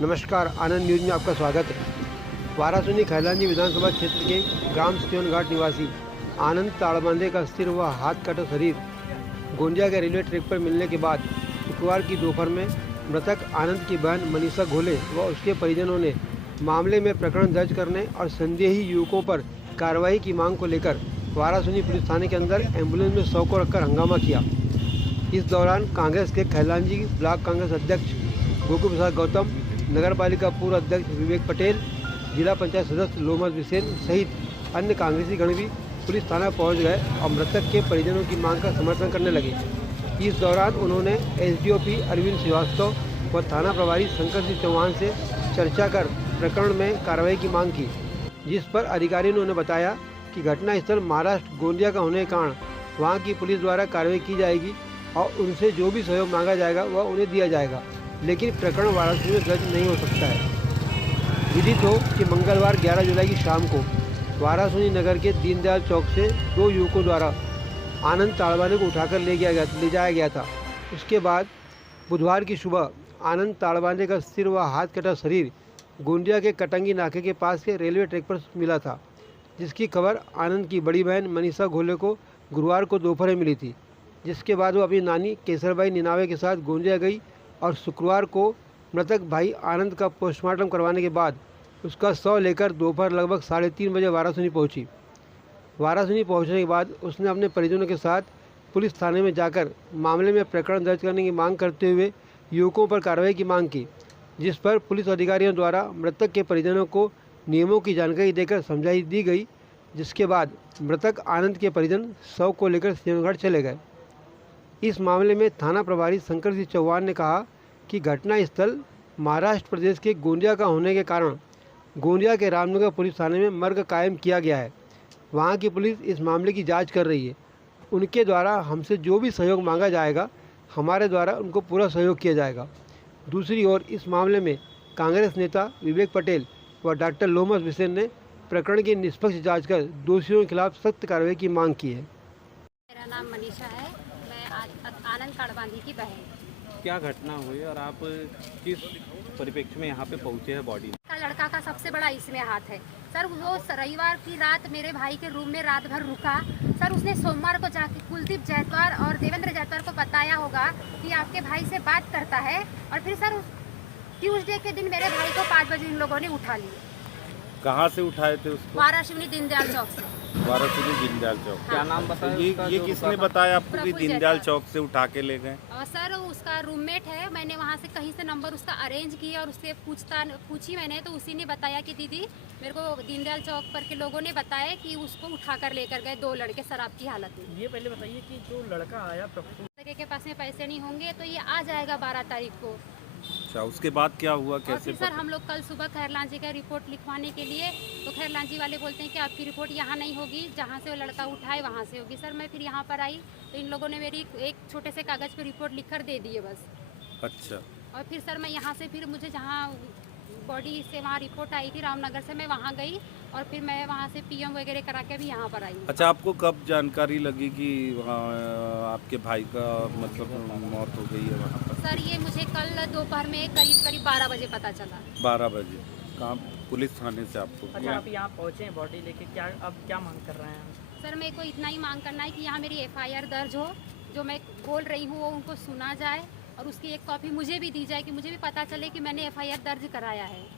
नमस्कार, आनंद न्यूज़ में आपका स्वागत है। वारासुनी खैलांजी विधानसभा क्षेत्र के ग्राम सियोन घाट निवासी आनंद ताड़बांधे का सिर व हाथ कटा शरीर गोंदिया के रेलवे ट्रैक पर मिलने के बाद शुक्रवार की दोपहर में मृतक आनंद की बहन मनीषा घोले व उसके परिजनों ने मामले में प्रकरण दर्ज करने और संदेही युवकों पर कार्रवाई की मांग को लेकर वारासुनी पुलिस थाने के अंदर एम्बुलेंस में शव को रखकर हंगामा किया। इस दौरान कांग्रेस के खैलांजी ब्लॉक कांग्रेस अध्यक्ष गोकू प्रसाद गौतम, नगर पालिका पूर्व अध्यक्ष विवेक पटेल, जिला पंचायत सदस्य लोमस बिसेन सहित अन्य कांग्रेसी गण भी पुलिस थाना पहुंच गए और मृतक के परिजनों की मांग का समर्थन करने लगे। इस दौरान उन्होंने एसडीओपी अरविंद श्रीवास्तव व थाना प्रभारी शंकर सिंह चौहान से चर्चा कर प्रकरण में कार्रवाई की मांग की, जिस पर अधिकारियों ने उन्हें बताया कि घटनास्थल महाराष्ट्र गोंदिया का होने के कारण वहाँ की पुलिस द्वारा कार्रवाई की जाएगी और उनसे जो भी सहयोग मांगा जाएगा वह उन्हें दिया जाएगा, लेकिन प्रकरण वाराणसी में दर्ज नहीं हो सकता है। विदित हो कि मंगलवार 11 जुलाई की शाम को वाराणसी नगर के दीनदयाल चौक से 2 युवकों द्वारा आनंद ताड़बांधे को उठाकर ले जाया गया था। उसके बाद बुधवार की सुबह आनंद ताड़बांधे का सिर व हाथ कटा शरीर गोंदिया के कटंगी नाके के पास के रेलवे ट्रैक पर मिला था, जिसकी खबर आनंद की बड़ी बहन मनीषा घोले को गुरुवार को दोपहर में मिली थी, जिसके बाद वो अपनी नानी केसरबाई निनावे के साथ गोंदिया गई और शुक्रवार को मृतक भाई आनंद का पोस्टमार्टम करवाने के बाद उसका शव लेकर दोपहर लगभग 3:30 बजे वाराणसी पहुंची। वाराणसी पहुंचने के बाद उसने अपने परिजनों के साथ पुलिस थाने में जाकर मामले में प्रकरण दर्ज करने की मांग करते हुए युवकों पर कार्रवाई की मांग की, जिस पर पुलिस अधिकारियों द्वारा मृतक के परिजनों को नियमों की जानकारी देकर समझाई दी गई, जिसके बाद मृतक आनंद के परिजन शव को लेकर सियोन चले गए। इस मामले में थाना प्रभारी शंकर सिंह चौहान ने कहा कि घटनास्थल महाराष्ट्र प्रदेश के गोंदिया का होने के कारण गोंदिया के रामनगर पुलिस थाने में मर्ग कायम किया गया है। वहां की पुलिस इस मामले की जांच कर रही है। उनके द्वारा हमसे जो भी सहयोग मांगा जाएगा, हमारे द्वारा उनको पूरा सहयोग किया जाएगा। दूसरी ओर इस मामले में कांग्रेस नेता विवेक पटेल व डॉक्टर लोमस बिसेन ने प्रकरण की निष्पक्ष जाँच कर दोषियों के खिलाफ सख्त कार्रवाई की मांग की है। मेरा नाम मनीषा है, आनंद ताड़बांधे की बहन। क्या घटना हुई और आप किस परिप्रेक्ष्य में यहाँ पे पहुँचे हैं बॉडी? लड़का का सबसे बड़ा इसमें हाथ है सर। वो रविवार की रात मेरे भाई के रूम में रात भर रुका सर। उसने सोमवार को जाके कुलदीप जयतवार और देवेंद्र जयतवार को बताया होगा कि आपके भाई से बात करता है, और फिर सर ट्यूसडे के दिन मेरे भाई को 5 बजे इन लोगों ने उठा लिया। कहाँ से उठाए थे उसको? वाराणसी दीनदयाल चौक से। वाराणसी दीनदयाल चौक। क्या नाम बताया? ये किसने बताया आपको कि दीनदयाल चौक से उठा के ले गए? सर उसका रूममेट है, मैंने वहाँ से कहीं से नंबर उसका अरेंज किया और उससे पूछी मैंने, तो उसी ने बताया कि दीदी मेरे को दीनदयाल चौक पर के लोगों ने बताया कि उसको उठाकर लेकर गए 2 लड़के शराब की हालत में। ये पहले बताइए कि जो लड़का आया लड़के के पास में पैसे नहीं होंगे तो ये आ जाएगा 12 तारीख को। अच्छा, उसके बाद क्या हुआ, कैसे? सर हम लोग कल सुबह खैरलांजी का रिपोर्ट लिखवाने के लिए, तो खैरलांजी वाले बोलते हैं कि आपकी रिपोर्ट यहाँ नहीं होगी, जहाँ से वो लड़का उठाए वहाँ से होगी। सर मैं फिर यहाँ पर आई तो इन लोगों ने मेरी एक छोटे से कागज़ पे रिपोर्ट लिख कर दे दी है बस। अच्छा। और फिर सर मैं यहाँ से फिर मुझे जहाँ बॉडी से वहाँ रिपोर्ट आई थी रामनगर से, मैं वहाँ गई और फिर मैं वहाँ से पीएम वगैरह करा के भी यहाँ पर आई। अच्छा, आपको कब जानकारी लगी कि आपके भाई का मतलब मौत हो गई है वहाँ पर? सर ये मुझे कल दोपहर में करीब 12 बजे पता चला। 12 बजे? कहाँ? पुलिस थाने से आपको? अच्छा, आप यहाँ पहुँचे हैं बॉडी लेके, अब क्या मांग कर रहे हैं? सर मेरे को इतना ही मांग करना है कि यहाँ मेरी FIR दर्ज हो, जो मैं बोल रही हूँ वो उनको सुना जाए और उसकी एक कॉपी मुझे भी दी जाए कि मुझे भी पता चले कि मैंने FIR दर्ज कराया है।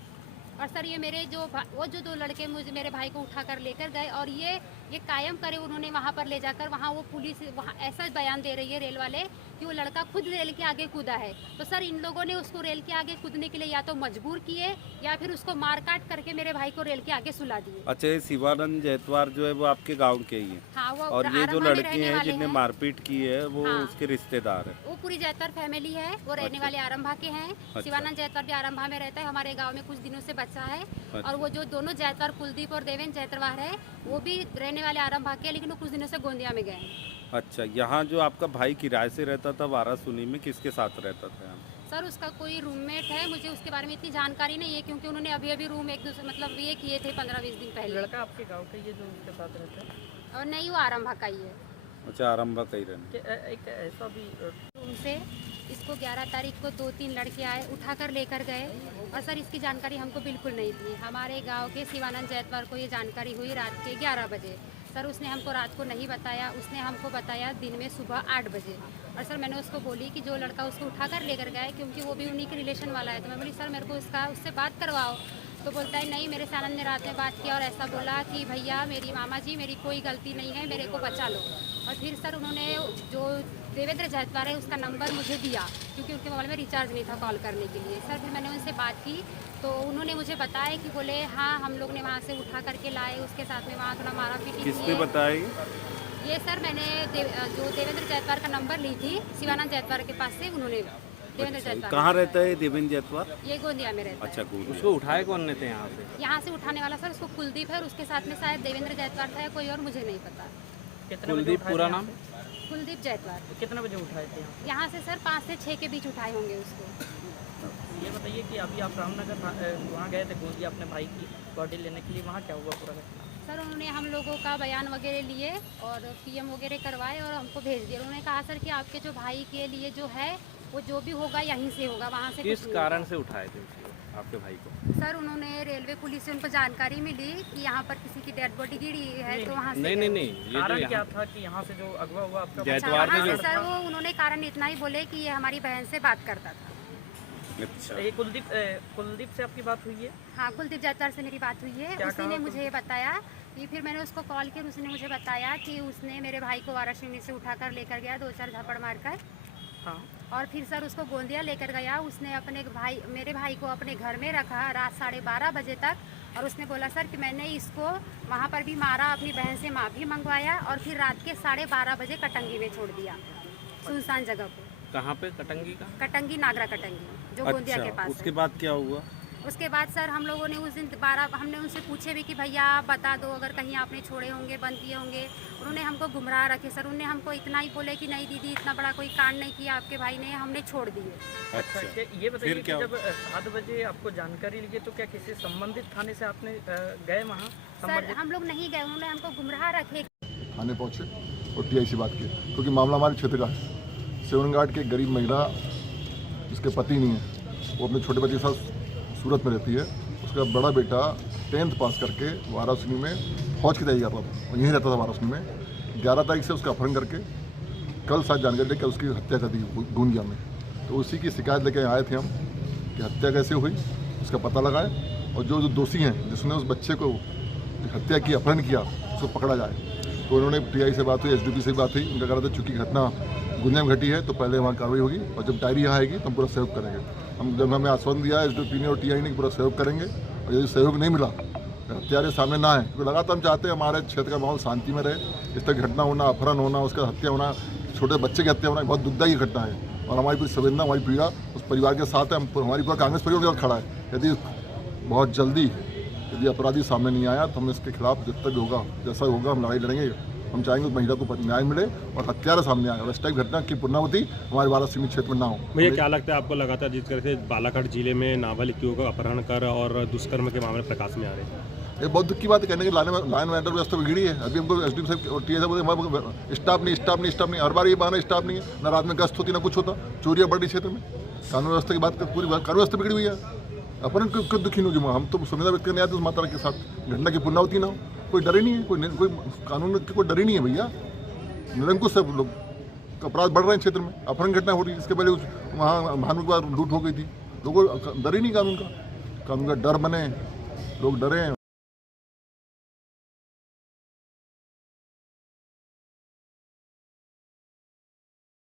और सर ये मेरे जो 2 लड़के मेरे भाई को उठाकर लेकर गए और ये कायम करे उन्होंने वहाँ पर ले जाकर, वहाँ वो पुलिस वहाँ ऐसा बयान दे रही है रेल वाले कि वो लड़का खुद रेल के आगे कूदा है। तो सर इन लोगों ने उसको रेल के आगे कूदने के लिए या तो मजबूर किए या फिर उसको मार काट करके मेरे भाई को रेल के आगे सुला दिए। अच्छा, ये शिवानंद जयतवार जो है वो आपके गाँव के ही है? हाँ, वो और ये जो लड़के हैं जिनने मारपीट की है वो उसके रिश्तेदार है? वो पूरी जयतवार फैमिली है, वो रहने वाले आरंभा के हैं। शिवानंद जयतवार भी आरंभा में रहता है, हमारे गाँव में कुछ दिनों से बच्चा है। और वो जो दोनों जयतवार कुलदीप और देवेंद्र जयतवार है वो भी रहने वाले आरंभा के, लेकिन वो कुछ दिनों से गोंदिया में गए हैं। अच्छा, यहाँ जो आपका भाई किराए से रहता था वाराणसी में, किसके साथ रहता था? सर उसका कोई रूममेट है, मुझे उसके बारे में इतनी जानकारी नहीं है क्योंकि उन्होंने अभी रूम एक दूसरे मतलब ये किए थे 15-20 दिन पहले। लड़का आपके गाँव का ये जो उसके साथ रहता है? और नहीं, वो आरंभा का ही है। अच्छा, आरंभा का ही रहने। एक ऐसा भी उनसे इसको 11 तारीख को 2-3 लड़के आए, उठाकर लेकर गए और सर इसकी जानकारी हमको बिल्कुल नहीं थी। हमारे गांव के शिवानंद जैतवार को ये जानकारी हुई रात के 11 बजे। सर उसने हमको रात को नहीं बताया, उसने हमको बताया दिन में सुबह 8 बजे। और सर मैंने उसको बोली कि जो लड़का उसको उठाकर लेकर गया है, क्योंकि वो भी उन्हीं के रिलेशन वाला है, तो मैं बोली सर मेरे को उससे बात करवाओ। तो बोलता है नहीं, मेरे सानंद ने रात में बात किया और ऐसा बोला कि भैया मेरी मामा जी मेरी कोई गलती नहीं है, मेरे को बचा लो। और फिर सर उन्होंने जो देवेंद्र जैतवार है उसका नंबर मुझे दिया, क्योंकि उनके मोबाइल में रिचार्ज नहीं था कॉल करने के लिए। सर फिर मैंने उनसे बात की तो उन्होंने मुझे बताया कि बोले हाँ हम लोग ने वहाँ से उठा करके लाए, उसके साथ में वहाँ थोड़ा मारा पीटी किस पे बताए? ये सर मैंने जो देवेंद्र जैतवार का नंबर ली थी शिवानंद जैतवार के पास से, उन्होंने देवेंद्र जैतवार। कहाँ रहता है देवेंद्र जैतवार? ये गोंदिया में रहता है। अच्छा, गोंदिया। उसको उठाए कौन ने थे यहाँ से? यहाँ से उठाने वाला सर उसको कुलदीप है और उसके साथ में शायद देवेंद्र जैतवार था या कोई और, मुझे नहीं पता। कितने बजे कुलदीप उठाए पूरा थे नाम? यहाँ से? कुलदीप जैतवार। कितने बजे उठाए थे यहाँ यहाँ से सर 5 से 6 के बीच उठाए होंगे उसको। से? ये बताइए कि अभी आप रामनगर वहाँ गए थे गोंदिया अपने भाई की बॉडी लेने के लिए, वहाँ क्या हुआ पूरा घटना? सर उन्होंने हम लोगों का बयान वगैरह लिए और पीएम वगैरह करवाए और हमको भेज दिया। उन्होंने कहा सर कि आपके जो भाई के लिए जो है वो जो भी होगा यहीं से होगा, वहाँ से किस कुछ नहीं कारण होगा। से उठाए थे उसको, आपके भाई को? सर उन्होंने रेलवे पुलिस से उनको जानकारी मिली कि यहाँ पर किसी की डेड बॉडी गिरी है, तो वहाँ से नहीं गए। नहीं नहीं, ये जो कारण क्या यहाँ था कि यहाँ से जो अगवा हुआ आपका जैतवार अच्छा, के वहाँ जो- से सर वो उन्होंने कारण इतना ही बोले कि ये हमारी बहन से बात करता था। अच्छा, ये कुलदीप से आपकी बात हुई है? हाँ कुलदीप जैतवार से मेरी बात हुई है। क्या उसी कहा ने कुलदीप? मुझे बताया कि फिर मैंने उसको कॉल किया, उसने मुझे बताया कि उसने मेरे भाई को वाराणसी से उठाकर लेकर गया 2-4 झापड़ मारकर, हाँ। और फिर सर उसको गोंदिया लेकर गया। उसने अपने भाई मेरे भाई को अपने घर में रखा रात 12:30 बजे तक, और उसने बोला सर कि मैंने इसको वहाँ पर भी मारा, अपनी बहन से माफ़ी मंगवाया और फिर रात के 12:30 बजे कटंगी में छोड़ दिया, सुनसान जगह पे। कहाँ पे? कटंगी का? कटंगी, नागरा कटंगी जो गोंदिया के अच्छा, पास उसके है। बाद क्या हुआ? उसके बाद सर हम लोगों ने उस दिन हमने उनसे पूछे भी कि भैया आप बता दो अगर कहीं आपने छोड़े होंगे, बंद किए होंगे। उन्होंने हमको गुमराह रखे सर। उन्होंने हमको इतना ही बोले कि नहीं दीदी इतना बड़ा कोई कांड नहीं किया आपके भाई ने, हमने छोड़ दिए। अच्छा, ये बताइए कि जब 7 बजे आपको जानकारी लगी तो क्या किसी संबंधित थाने से आपने गए वहाँ? सर हम लोग नहीं गए, उन्होंने हमको गुमराह रखे। थाने पहुँचे और टीआई से बात की, क्योंकि मामला हमारे क्षेत्र का है। सेवन घाट की एक गरीब महिला जिसके पति नहीं है, वो अपने छोटे बच्चे के साथ सूरत में रहती है। उसका बड़ा बेटा 10th पास करके वाराणसी में फौज की तैयारी कर रहा था, यहीं रहता था वाराणसी में। 11 तारीख से उसका अपहरण करके कल साथ जानकारी लेकर उसकी हत्या कर दी गोंदिया में। तो उसी की शिकायत लेके आए थे हम कि हत्या कैसे हुई, उसका पता लगाए और जो दोषी हैं जिसने उस बच्चे को हत्या की, अपहरण किया, उसको पकड़ा जाए। तो उन्होंने टीआई से बात हुई, एसडीपी से बात हुई। उनका कह रहा था चूँकि घटना गोंदिया में घटी है तो पहले वहाँ कार्रवाई होगी और जब डायरी यहाँ आएगी तो हम पूरा सहयोग करेंगे। जब हमें आश्वासन दिया एसडीपी ने और टीआई ने पूरा सहयोग करेंगे, और यदि सहयोग नहीं मिला, हत्यारे सामने ना आए, क्योंकि लगातार हम चाहते हैं हमारे क्षेत्र का माहौल शांति में रहे। इस तरह घटना होना, अपहरण होना, उसका हत्या होना, छोटे बच्चे की हत्या होना बहुत दुखदायी घटना है और हमारी पूरी संवेदना, हमारी पीड़ा उस परिवार के साथ है। हमारी पूरा कांग्रेस परिवार के साथ खड़ा है। यदि बहुत जल्दी यदि अपराधी सामने नहीं आया तो हम इसके खिलाफ जितना भी होगा, जैसा होगा हम लड़ाई लड़ेंगे। हम चाहेंगे उस महिला को न्याय मिले और हत्यारा सामने आए और इस टाइप घटना की पुनरावृत्ति हमारे वाराणसी क्षेत्र में ना हो। भैया क्या लगता है आपको, लगातार जिस तरह से बालाघाट जिले में नाबालिग का अपहरण कर और दुष्कर्म के मामले प्रकाश में आ रहे हैं? ये बहुत दुख की बात है। कहने की लाइन वेंडर व्यवस्था बिगड़ी है। अभी हमको एसडीएम साहब और टीए साहब बोलते स्टाफ नहीं। हर बार ये बहाना स्टाफ नहीं है, ना रात में गश्त होती, ना कुछ होता। चोरियाँ बढ़ी क्षेत्र में, कानून व्यवस्था की बात कर, पूरी कानून व्यवस्था बिगड़ी हुई है। अपहरण क्यों दुखी होगी? हम तो संविदा व्यक्त करने आए थे उस माता के साथ, घटना की पुनरावृत्ति ना हो। कोई डर ही नहीं है, कोई कानून की कोई डर ही नहीं है भैया। निरंकुश सब लोग अपराध बढ़ रहे हैं क्षेत्र में। अपहरण घटना हो रही है, इसके पहले वहाँ भानु के बाद लूट हो गई थी। लोगों को डर ही नहीं कानून का डर बने, लोग डरे हैं।